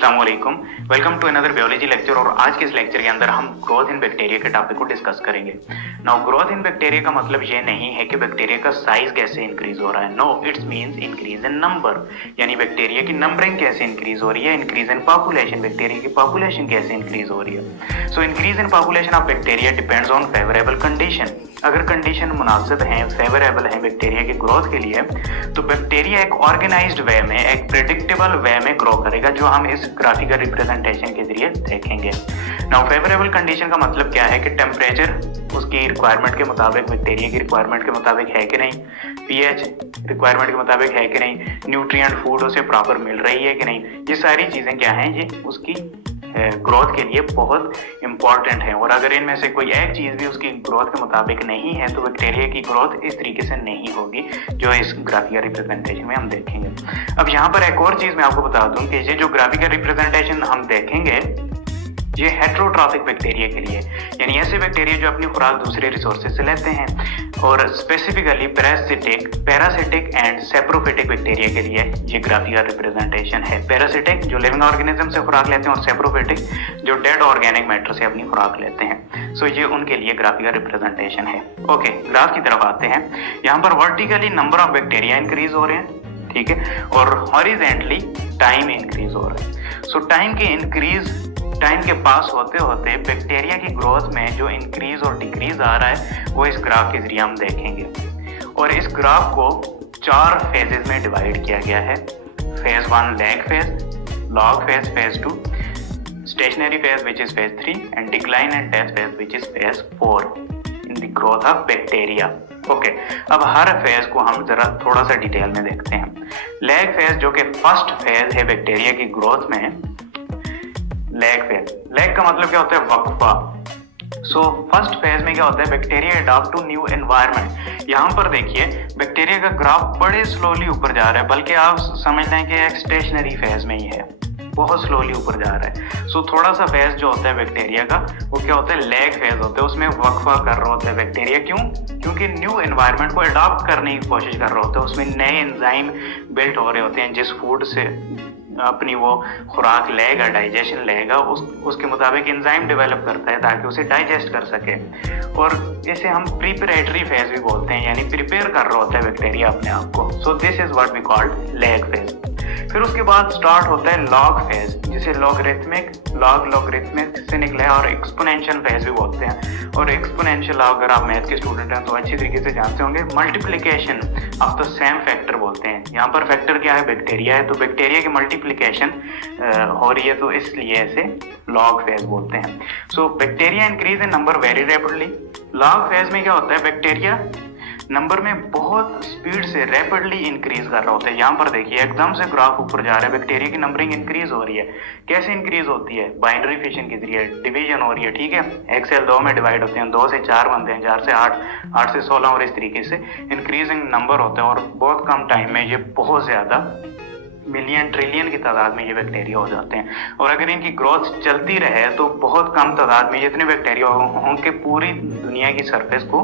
अस्सलाम वालेकुम। Welcome to another biology lecture. और आज के इस लेक्चर के अंदर हम ग्रोथ इन बैक्टीरिया के टॉपिक को डिस्कस करेंगे। नाउ ग्रोथ इन बैक्टीरिया का मतलब ये नहीं है कि बैक्टीरिया का साइज कैसे इंक्रीज हो रहा है। No, it's means increase in number, यानी बैक्टीरिया की नंबरिंग कैसे इंक्रीज हो रही है। इंक्रीज इन पॉपुलेशन, बैक्टीरिया की पॉपुलेशन कैसे इंक्रीज हो रही है। So increase in population of bacteria depends on favourable condition. अगर कंडीशन मुनासिब हैं, फेवरेबल हैं बैक्टीरिया की ग्रोथ के लिए, तो बैक्टीरिया एक ऑर्गेनाइज्ड वे में, एक प्रेडिक्टेबल वे में ग्रो करेगा, जो हम इस ग्राफिकल रिप्रेजेंटेशन के जरिए देखेंगे। नाउ फेवरेबल कंडीशन का मतलब क्या है कि टेम्परेचर उसकी रिक्वायरमेंट के मुताबिक, बैक्टीरिया की रिक्वायरमेंट के मुताबिक है कि नहीं, पीएच रिक्वायरमेंट के मुताबिक है कि नहीं, न्यूट्रिएंट फूड उसे प्रॉपर मिल रही है कि नहीं, ये सारी चीज़ें क्या हैं, ये उसकी ग्रोथ के लिए बहुत इंपॉर्टेंट है। और अगर इनमें से कोई एक चीज़ भी उसकी ग्रोथ के मुताबिक नहीं है तो बैक्टीरिया की ग्रोथ इस तरीके से नहीं होगी जो इस ग्राफिकल रिप्रेजेंटेशन में हम देखेंगे। अब यहाँ पर एक और चीज़ मैं आपको बता दूं कि ये जो ग्राफिकल रिप्रेजेंटेशन हम देखेंगे ये हेट्रोट्रॉफिक बैक्टीरिया के लिए, यानी ऐसे बैक्टीरिया जो अपनी खुराक दूसरे रिसोर्सेज से लेते हैं, और specifically parasitic and saprophytic bacteria के लिए ये ग्राफिकल रिप्रेजेंटेशन है। पैरासिटिक जो लिविंग ऑर्गेनिज्म से खुराक लेते हैं, और सेप्रोफिटिक जो डेड ऑर्गेनिक मैटर से अपनी खुराक लेते हैं। सो ये उनके लिए ग्राफिकल रिप्रेजेंटेशन है। ओके, ग्राफ की तरफ आते हैं। यहाँ पर vertically number of bacteria increase हो रहे हैं, ठीक है, और हॉरिजेंटली टाइम इंक्रीज हो रहा है। सो टाइम के पास होते होते बैक्टीरिया की ग्रोथ में जो इंक्रीज और डिक्रीज आ रहा है वो इस ग्राफ के जरिए हम देखेंगे। और इस ग्राफ को 4 फेजेस में डिवाइड किया गया है। Phase 1 lag phase, log phase, phase 2 stationary phase which is phase 3 and decline and death phase which is phase 4 in the growth of bacteria. Okay, अब हर फेज को हम जरा थोड़ा सा डिटेल में देखते हैं। लैग फेज जो कि फर्स्ट फेज है बैक्टीरिया की ग्रोथ में, लैग फेज, लैग का मतलब क्या होता है, वक्फा। सो फर्स्ट फेज में क्या होता है, bacteria adopt to new environment. यहाँ पर देखिए बैक्टीरिया का ग्राफ बड़े स्लोली ऊपर जा रहा है, बल्कि आप समझ लें कि एक स्टेशनरी फेज में ही है, बहुत स्लोली ऊपर जा रहा है। सो थोड़ा सा फेज जो होता है बैक्टीरिया का वो क्या होता है, लैग फेज होता है, उसमें वक्फा कर रहा होता है बैक्टीरिया। क्यों? क्योंकि न्यू एनवायरनमेंट को अडॉप्ट करने की कोशिश कर रहा होता है, उसमें नए एंजाइम बिल्ट हो रहे होते हैं, जिस फूड से अपनी वो खुराक लेगा, डाइजेशन लेगा, उसके मुताबिक एंजाइम डेवलप करता है ताकि उसे डाइजेस्ट कर सके। और इसे हम प्रिपरेटरी फेज भी बोलते हैं, यानी प्रिपेयर कर रहा होता है बैक्टीरिया अपने आप को। So this is what we called lag phase. फिर उसके बाद स्टार्ट होता है लॉग फेज, जिसे लॉगरिथमिक से निकला है, और एक्सपोनेंशियल फेज भी बोलते हैं। और एक्सपोनेंशियल, अगर आप मैथ के स्टूडेंट हैं तो अच्छी तरीके से जानते होंगे, multiplication of the same factor बोलते हैं। यहाँ पर फैक्टर क्या है, बैक्टीरिया है, तो बैक्टीरिया की मल्टीप्लिकेशन हो रही है, तो इसलिए इसे लॉग फेज बोलते हैं। So bacteria increase in number very rapidly. Log phase में क्या होता है, बैक्टीरिया नंबर में बहुत स्पीड से रैपिडली इंक्रीज कर रहा होता है। यहाँ पर देखिए एकदम से ग्राफ ऊपर जा रहा है, बैक्टीरिया की नंबरिंग इंक्रीज हो रही है। कैसे इंक्रीज होती है, बाइनरी फिशन के जरिए डिवीजन हो रही है, ठीक है। एक सेल 2 में डिवाइड होते हैं, 2 से 4 बनते हैं, 4 से 8, 8 से 16, और इस तरीके से इंक्रीजिंग नंबर होता है। और बहुत कम टाइम में ये बहुत ज्यादा मिलियन ट्रिलियन की तादाद में ये बैक्टीरिया हो जाते हैं। और अगर इनकी ग्रोथ चलती रहे तो बहुत कम तादाद में इतने बैक्टीरिया हों कि पूरी दुनिया की सरफेस को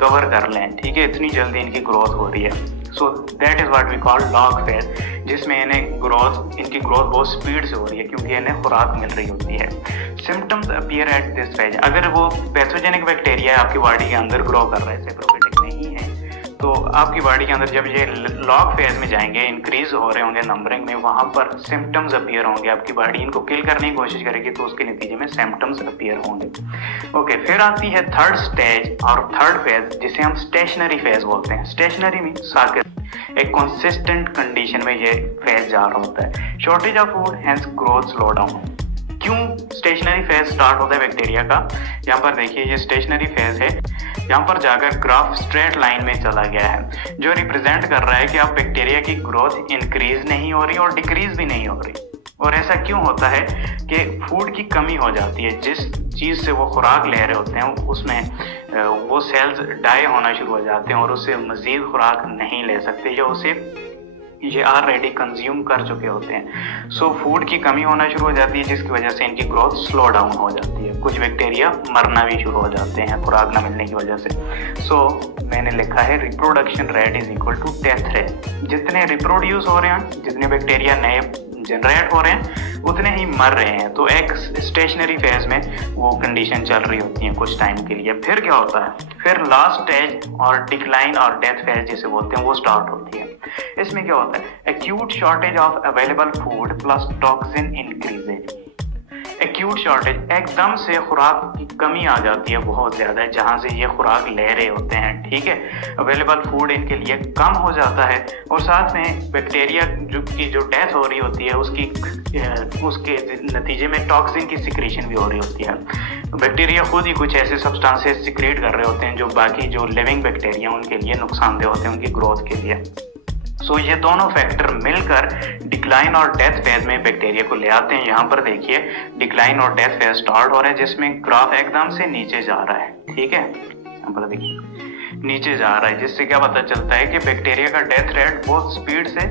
कवर कर लें, ठीक है, इतनी जल्दी इनकी ग्रोथ हो रही है। So that is what we call log phase, जिसमें इनकी ग्रोथ बहुत स्पीड से हो रही है क्योंकि इन्हें खुराक मिल रही होती है। Symptoms appear at this phase. अगर वो पैथोजेनिक बैक्टीरिया आपकी बॉडी के अंदर ग्रो कर रहे हैं, सेप्रोफिटिक नहीं है, तो आपकी बॉडी के अंदर जब ये लॉग फेज में जाएंगे, इंक्रीज हो रहे होंगे नंबरिंग में, वहां पर सिम्टम्स अपीयर होंगे, आपकी बॉडी इनको किल करने की कोशिश करेगी, तो उसके नतीजे में सिम्टम्स अपीयर होंगे। ओके, फिर आती है थर्ड स्टेज और थर्ड फेज, जिसे हम स्टेशनरी फेज बोलते हैं। स्टेशनरी मीन सार्किल, एक कंसिस्टेंट कंडीशन में ये फेज जा रहा होता है। Shortage of food, hence growth slow down. क्यों स्टेशनरी फेज स्टार्ट होता है बैक्टीरिया का? यहाँ पर देखिए ये स्टेशनरी फेज है, यहाँ पर जाकर ग्राफ स्ट्रेट लाइन में चला गया है, जो रिप्रेजेंट कर रहा है कि अब बैक्टीरिया की ग्रोथ इंक्रीज नहीं हो रही और डिक्रीज भी नहीं हो रही। और ऐसा क्यों होता है कि फूड की कमी हो जाती है, जिस चीज़ से वो खुराक ले रहे होते हैं उसमें वो सेल्स डाई होना शुरू हो जाते हैं और उससे मज़ीद खुराक नहीं ले सकते, या उसे ये ऑलरेडी कंज्यूम कर चुके होते हैं। सो फूड की कमी होना शुरू हो जाती है, जिसकी वजह से इनकी ग्रोथ स्लो डाउन हो जाती है। कुछ बैक्टीरिया मरना भी शुरू हो जाते हैं खुराक न मिलने की वजह से। सो मैंने लिखा है reproduction rate is equal to death rate. जितने रिप्रोड्यूस हो रहे हैं, जितने बैक्टीरिया नए जनरेट हो रहे हैं उतने ही मर रहे हैं। तो एक स्टेशनरी फेज में वो कंडीशन चल रही होती है कुछ टाइम के लिए। फिर क्या होता है, फिर लास्ट स्टेज और डिक्लाइन और डेथ फेज जिसे बोलते हैं वो स्टार्ट होती है। इसमें क्या होता है, acute shortage of available food plus toxin increases. Acute shortage, एकदम से खुराक की कमी आ जाती है बहुत ज़्यादा, जहाँ से ये खुराक ले रहे होते हैं, ठीक है। अवेलेबल फूड इनके लिए कम हो जाता है और साथ में बैक्टीरिया जो डेथ हो रही होती है उसके नतीजे में टॉक्सिन की सिक्रीशन भी हो रही होती है। बैक्टीरिया खुद ही कुछ ऐसे सब्सटेंसेस सिक्रेट कर रहे होते हैं जो बाकी जो लिविंग बैक्टीरिया उनके लिए नुकसानदेह होते हैं उनकी ग्रोथ के लिए। सो ये दोनों फैक्टर मिलकर डिक्लाइन और डेथ फेज में बैक्टीरिया को ले आते हैं। यहाँ पर देखिए डिक्लाइन और डेथ फेज स्टार्ट हो रहा है जिसमें ग्राफ एकदम से नीचे जा रहा है, ठीक है। यहाँ पर देखिए नीचे जा रहा है, जिससे क्या पता चलता है कि बैक्टीरिया का डेथ रेट बहुत स्पीड से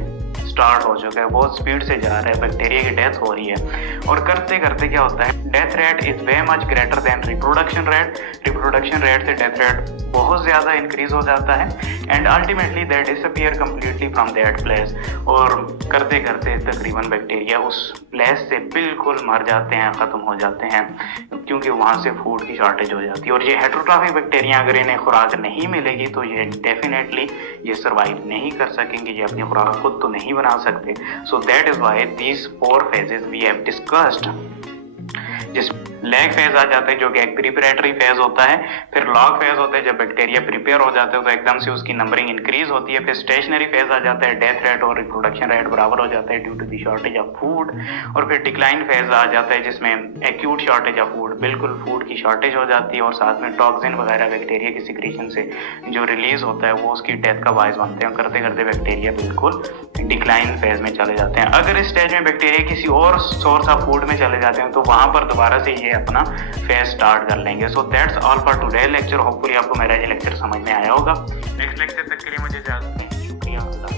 स्टार्ट हो चुका है, बहुत स्पीड से जा रहा है, बैक्टीरिया की डेथ हो रही है। और करते करते क्या होता है, death rate is way much greater than reproduction rate. Reproduction rate से डेथ रेट बहुत ज़्यादा इंक्रीज हो जाता है and ultimately they disappear completely from that place. और करते करते तकरीबन बैक्टीरिया उस प्लेस से बिल्कुल मर जाते हैं, ख़त्म हो जाते हैं, क्योंकि वहाँ से फूड की शॉर्टेज हो जाती है। और ये हेटेरोट्रॉफिक बैक्टीरिया अगर इन्हें खुराक नहीं मिलेगी तो ये डेफिनेटली ये सर्वाइव नहीं कर सकेंगे, ये अपनी खुराक खुद तो नहीं बना सकते। So that is why these 4 phases we have discussed. जिस लैग फेज आ जाता है जो कि एक प्रिपरेटरी फेज होता है, फिर लॉग फेज होता है जब बैक्टीरिया प्रिपेयर हो जाते हैं तो एकदम से उसकी नंबरिंग इंक्रीज होती है, फिर स्टेशनरी फेज आ जाता है, डेथ रेट और रिप्रोडक्शन रेट बराबर हो जाता है due to the shortage of food, और फिर डिक्लाइन फेज आ जाता है जिसमें एक्यूट शॉर्टेज ऑफ फूड, बिल्कुल फूड की शॉर्टेज हो जाती है और साथ में टॉक्सिन वगैरह बैक्टीरिया की सिक्रीशन से जो रिलीज होता है वो उसकी डेथ का बायस बनते हैं। करते करते बैक्टीरिया बिल्कुल डिक्लाइन फेज में चले जाते हैं। अगर इस स्टेज में बैक्टीरिया किसी और सोर्स ऑफ फूड में चले जाते हैं तो वहां पर दोबारा से ये अपना फेज स्टार्ट कर लेंगे। So that's all for today lecture. Hopefully आपको मेरा ये लेक्चर समझ में आया होगा। नेक्स्ट लेक्चर तक के लिए मुझे इजाजत दें। शुक्रिया।